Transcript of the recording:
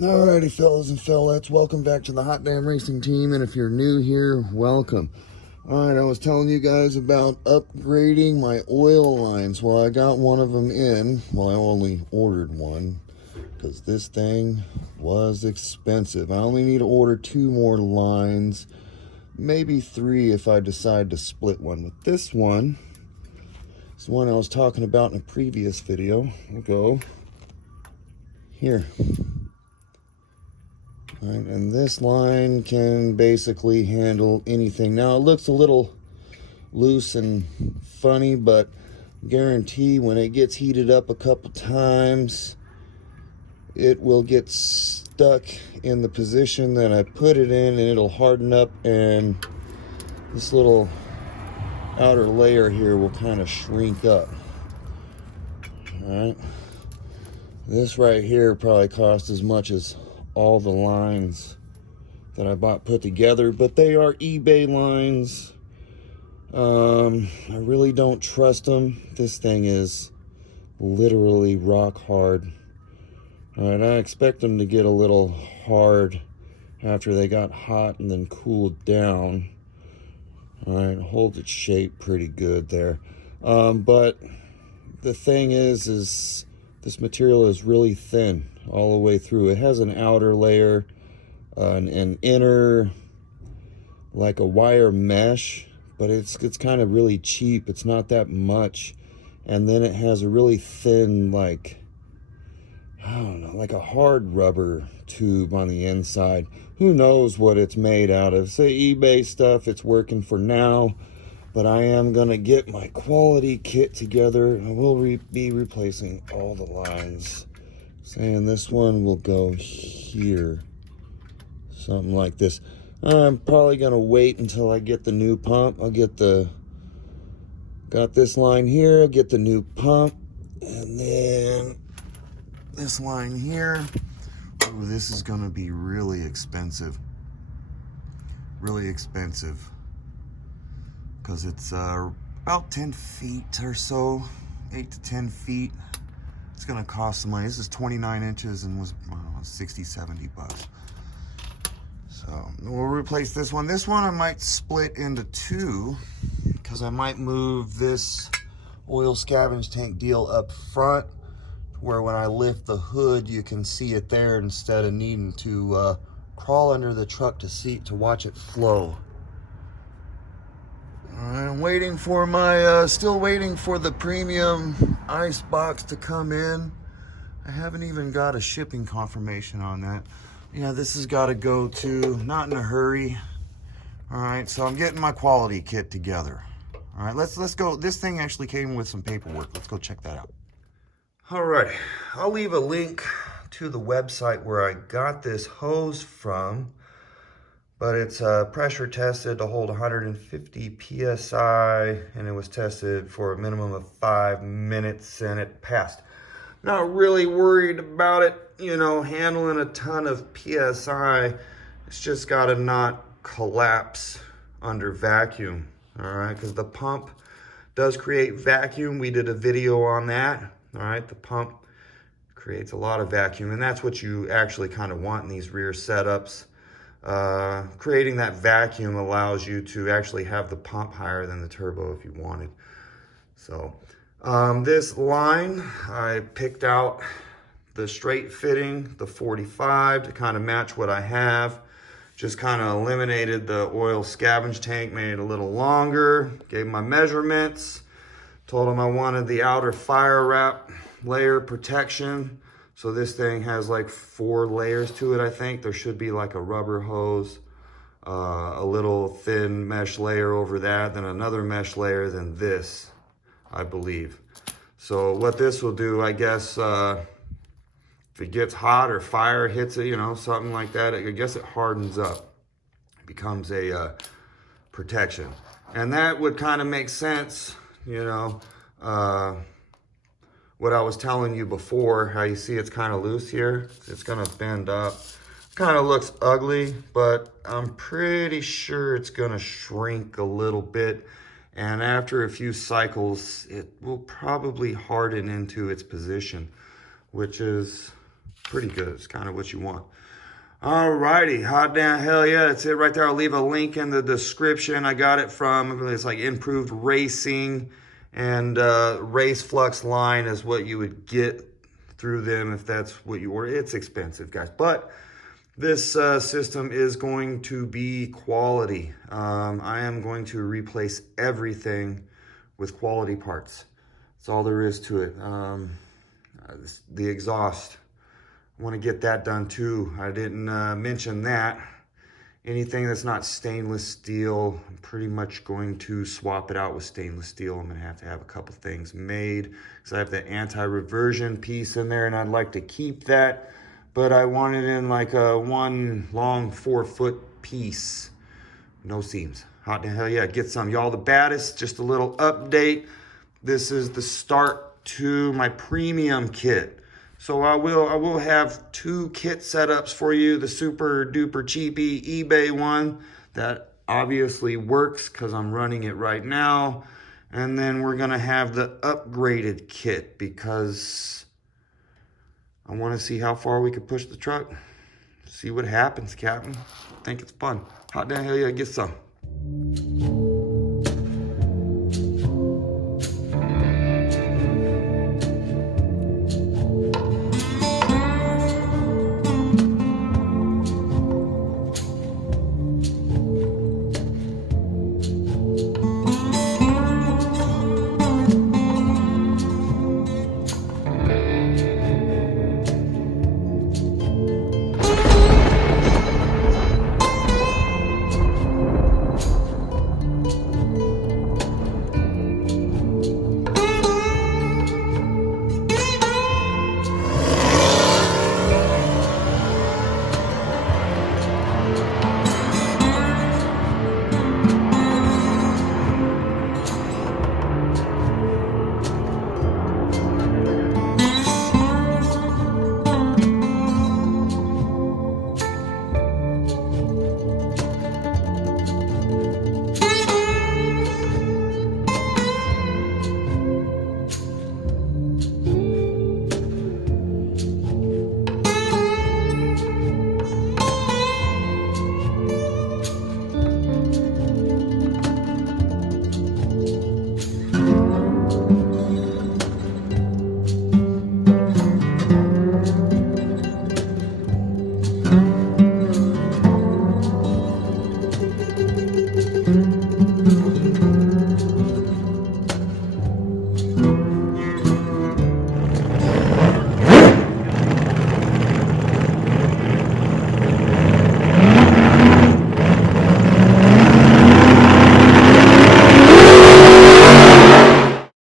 Alrighty, fellas and fellettes, welcome back to the Hot Damn Racing Team, and if you're new here, welcome. Alright, I was telling you guys about upgrading my oil lines. Well, I got one of them in. Well, I only ordered one, because this thing was expensive. I only need to order 2 more lines, maybe 3 if I decide to split one. But this one is the one I was talking about in a previous video. We'll go here. Right, and this line can basically handle anything. Now it looks a little loose and funny, but guarantee when it gets heated up a couple times, it will get stuck in the position that I put it in, and it'll harden up, and this little outer layer here will kind of shrink up. All right, this right here probably cost as much as all the lines that I bought put together, but they are eBay lines. I really don't trust them. This thing is literally rock hard. All right, I expect them to get a little hard after they got hot and then cooled down. All right, holds its shape pretty good there. But the thing is this material is really thin all the way through. It has an outer layer, an inner, like a wire mesh, but it's kind of really cheap. It's not that much. And then it has a really thin, like, I don't know, like a hard rubber tube on the inside. Who knows what it's made out of? Say eBay stuff, it's working for now. But I am going to get my quality kit together. I will be replacing all the lines. Saying this one will go here. Something like this. I'm probably going to wait until I get the new pump. Got this line here. I'll get the new pump. And then this line here. Oh, this is going to be really expensive. Really expensive. Because it's about 10 feet or so, 8 to 10 feet. It's gonna cost some money. This is 29 inches and was 60, 70 bucks. So we'll replace this one. This one I might split into 2, because I might move this oil scavenge tank deal up front, where when I lift the hood, you can see it there instead of needing to crawl under the truck to watch it flow. I'm waiting for my, still waiting for the premium ice box to come in. I haven't even got a shipping confirmation on that. Yeah, this has got to go too, not in a hurry. All right, so I'm getting my quality kit together. All right, let's go. This thing actually came with some paperwork. Let's go check that out. All right, I'll leave a link to the website where I got this hose from. But it's pressure tested to hold 150 PSI, and it was tested for a minimum of 5 minutes, and it passed. Not really worried about it, you know, handling a ton of PSI. It's just got to not collapse under vacuum, all right? Because the pump does create vacuum. We did a video on that, all right? The pump creates a lot of vacuum, and that's what you actually kind of want in these rear setups. Creating that vacuum allows you to actually have the pump higher than the turbo if you wanted. So this line, I picked out the straight fitting, the 45, to kind of match what I have. Just kind of eliminated the oil scavenge tank, made it a little longer, gave my measurements, told them I wanted the outer fire wrap layer protection. So this thing has like 4 layers to it, I think. There should be like a rubber hose, a little thin mesh layer over that, then another mesh layer, then this, I believe. So what this will do, I guess, if it gets hot or fire hits it, you know, something like that, I guess it hardens up. It becomes a protection. And that would kind of make sense, you know, what I was telling you before, how you see it's kind of loose here. It's gonna bend up. Kind of looks ugly, but I'm pretty sure it's gonna shrink a little bit. And after a few cycles, it will probably harden into its position, which is pretty good. It's kind of what you want. Alrighty, hot damn hell yeah, that's it right there. I'll leave a link in the description. I got it from, it's like Improved Racing, and Race Flux line is what you would get through them if that's what you order. It's expensive, guys, but this system is going to be quality. I am going to replace everything with quality parts. That's all there is to it. The exhaust, I want to get that done too. I didn't mention that. Anything that's not stainless steel, I'm pretty much going to swap it out with stainless steel. I'm going to have a couple things made because I have the anti-reversion piece in there and I'd like to keep that, but I want it in like a one long 4-foot piece. No seams. Hot to hell yeah, get some. Y'all the baddest. Just a little update. This is the start to my premium kit. So I will have 2 kit setups for you. The super duper cheapy eBay one that obviously works because I'm running it right now. And then we're gonna have the upgraded kit because I want to see how far we can push the truck. See what happens, Captain. I think it's fun. Hot damn hell yeah, get some.